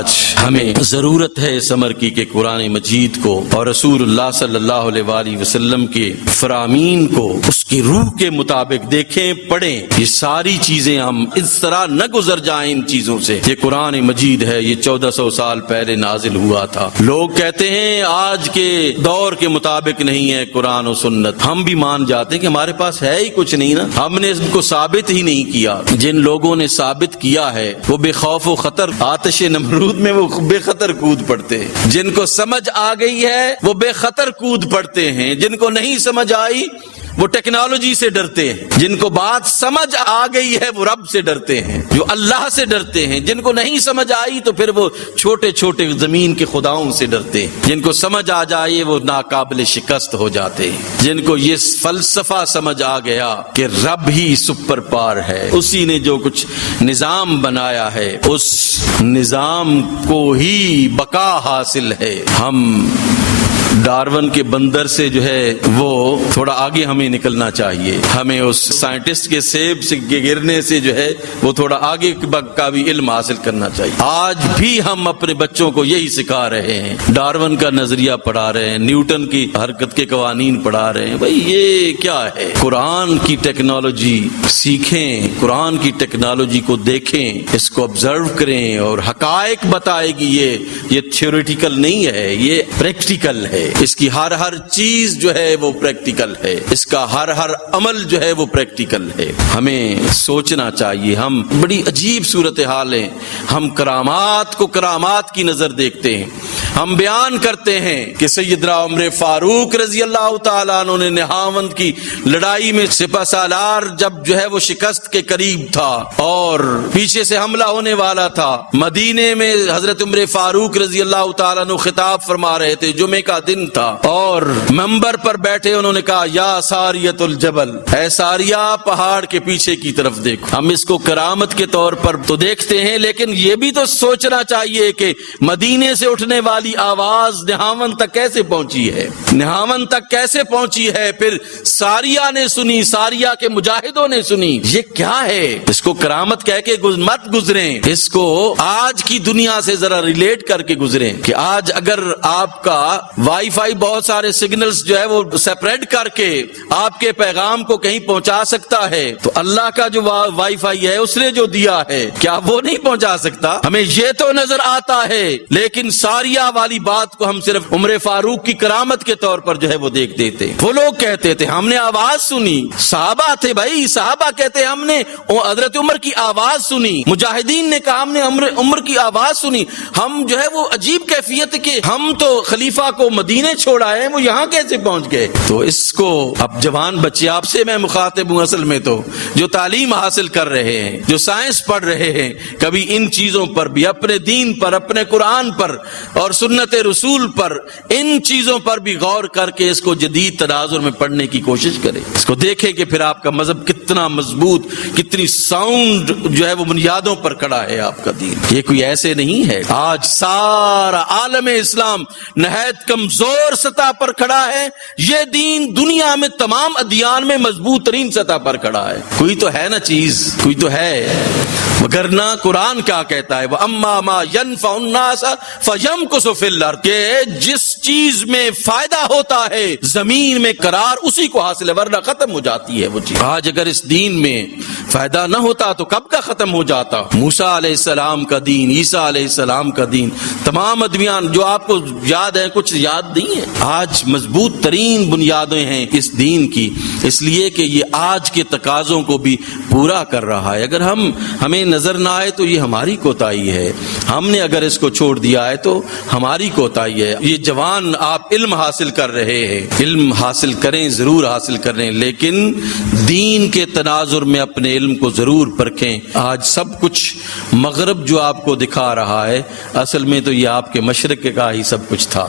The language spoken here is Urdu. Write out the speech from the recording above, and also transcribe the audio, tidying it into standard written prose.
آج ہمیں ضرورت ہے اس امر کی کہ قرآن مجید کو اور رسول اللہ صلی اللہ علیہ وآلہ وسلم کے فرامین کو اس کی روح کے مطابق دیکھیں، پڑھیں۔ یہ ساری چیزیں ہم اس طرح نہ گزر جائیں ان چیزوں سے۔ یہ قرآن مجید ہے، یہ 1400 سال پہلے نازل ہوا تھا۔ لوگ کہتے ہیں آج کے دور کے مطابق نہیں ہے قرآن و سنت، ہم بھی مان جاتے ہیں کہ ہمارے پاس ہے ہی کچھ نہیں نا، ہم نے اس کو ثابت ہی نہیں کیا۔ جن لوگوں نے ثابت کیا ہے وہ بے خوف و خطر آتش نمرود میں وہ بے خطر کود پڑتے ہیں، جن کو سمجھ آ گئی ہے وہ بے خطر کود پڑتے ہیں، جن کو نہیں سمجھ آئی وہ ٹیکنالوجی سے ڈرتے ہیں، جن کو بات سمجھ آ گئی ہے وہ رب سے ڈرتے ہیں، جو اللہ سے ڈرتے ہیں، جن کو نہیں سمجھ آئی تو پھر وہ چھوٹے چھوٹے زمین کے خداؤں سے ڈرتے ہیں، جن کو سمجھ آ جائے وہ ناقابل شکست ہو جاتے ہیں، جن کو یہ فلسفہ سمجھ آ گیا کہ رب ہی سپر پار ہے، اسی نے جو کچھ نظام بنایا ہے اس نظام کو ہی بقا حاصل ہے۔ ہم ڈارون کے بندر سے جو ہے وہ تھوڑا آگے ہمیں نکلنا چاہیے، ہمیں اس سائنٹسٹ کے سیب سے گرنے سے جو ہے وہ تھوڑا آگے کا بھی علم حاصل کرنا چاہیے۔ آج بھی ہم اپنے بچوں کو یہی سکھا رہے ہیں، ڈارون کا نظریہ پڑھا رہے ہیں، نیوٹن کی حرکت کے قوانین پڑھا رہے ہیں۔ بھائی یہ کیا ہے؟ قرآن کی ٹیکنالوجی سیکھیں، قرآن کی ٹیکنالوجی کو دیکھیں، اس کو آبزرو کریں اور حقائق بتائے گی۔ یہ تھیوریٹیکل نہیں ہے، یہ پریکٹیکل ہے، اس کی ہر چیز جو ہے وہ پریکٹیکل ہے، اس کا ہر عمل جو ہے وہ پریکٹیکل ہے۔ ہمیں سوچنا چاہیے، ہم بڑی عجیب صورتحال ہیں، ہم کرامات کو کرامات کی نظر دیکھتے ہیں، ہم بیان کرتے ہیں کہ سیدنا عمر فاروق رضی اللہ تعالیٰ عنہ نے نہاوند کی لڑائی میں سپہ سالار جب جو ہے وہ شکست کے قریب تھا اور پیچھے سے حملہ ہونے والا تھا، مدینے میں حضرت عمر فاروق رضی اللہ تعالیٰ عنہ خطاب فرما رہے تھے، جمعے کا دن تھا اور منبر پر بیٹھے انہوں نے کہا یا ساریۃ الجبل، اے ساریہ پہاڑ کے پیچھے کی طرف دیکھو۔ ہم اس کو کرامت کے طور پر تو دیکھتے ہیں، لیکن یہ بھی تو سوچنا چاہیے کہ مدینے سے اٹھنے والی آواز نہاون تک کیسے پہنچی ہے، نہاون تک کیسے پہنچی ہے، پھر ساریہ نے سنی، ساریہ کے مجاہدوں نے سنی۔ یہ کیا ہے؟ اس کو کرامت کہہ کے مت گزریں، اس کو آج کی دنیا سے ذرا ریلیٹ کر کے گزریں کہ آج اگر آپ کا وائی فائی بہت سارے سگنلز جو ہے وہ سپریڈ کر کے آپ کے پیغام کو کہیں پہنچا سکتا ہے تو اللہ کا جو وائی فائی ہے اس نے جو دیا ہے کیا وہ نہیں پہنچا سکتا؟ ہمیں یہ تو نظر آتا ہے، لیکن ساریہ والی بات کو ہم صرف عمر فاروق کی کرامت کے طور پر جو ہے وہ دیکھ دیتے۔ وہ لوگ کہتے تھے ہم نے آواز سنی، صحابہ تھے بھائی، صحابہ کہتے ہم نے حضرت عمر کی آواز سنی، مجاہدین نے کہا ہم نے عمر کی آواز سنی۔ ہم جو ہے وہ عجیب کیفیت کہ ہم تو خلیفہ کو مدینے چھوڑا ہے، وہ یہاں کیسے پہنچ گئے؟ تو اس کو اب جوان بچے، آپ سے میں مخاطب ہوں اصل میں، تو جو تعلیم حاصل کر رہے ہیں، جو سائنس پڑھ رہے ہیں، کبھی ان چیزوں پر بھی، اپنے دین پر، اپنے قرآن پر اور سنت رسول پر، ان چیزوں پر بھی غور کر کے اس کو جدید تناظر میں پڑھنے کی کوشش کریں، اس کو دیکھیں کہ پھر آپ کا مذہب کتنا مضبوط، کتنی ساؤنڈ جو ہے وہ بنیادوں پر کھڑا ہے آپ کا دین۔ یہ کوئی ایسے نہیں ہے۔ آج سارا عالم اسلام نہایت کمزور سطح پر کھڑا ہے، یہ دین دنیا میں تمام ادیان میں مضبوط ترین سطح پر کھڑا ہے۔ کوئی تو ہے نا چیز، کوئی تو ہے، وگرنہ قرآن کیا کہتا ہے وَأَمَّا مَا يَنْفَعُ النَّاسَ فَيَمْكُثُ فِي الْأَرْضِ، کہ جس چیز میں فائدہ ہوتا ہے زمین میں قرار اسی کو حاصل ہے، ورنہ ختم ہو جاتی ہے وہ چیز۔ آج اگر اس دین میں فائدہ نہ ہوتا تو کب کا ختم ہو جاتا؟ موسیٰ علیہ السلام کا دین، عیسیٰ علیہ السلام کا دین، تمام ادیان جو آپ کو یاد ہے، کچھ یاد نہیں ہے۔ آج مضبوط ترین بنیادیں ہیں اس دین کی، اس لیے کہ یہ آج کے تقاضوں کو بھی پورا کر رہا ہے۔ اگر ہمیں نظر نہ آئے تو یہ ہماری کوتاہی ہے، ہم نے اگر اس کو چھوڑ دیا ہے تو ہماری کوتاہی ہے۔ یہ جوان آپ علم حاصل کر رہے ہیں، علم حاصل کریں، ضرور حاصل کریں، لیکن دین کے تناظر میں اپنے علم کو ضرور پرکھیں۔ آج سب کچھ مغرب جو آپ کو دکھا رہا ہے، اصل میں تو یہ آپ کے مشرق کا ہی سب کچھ تھا۔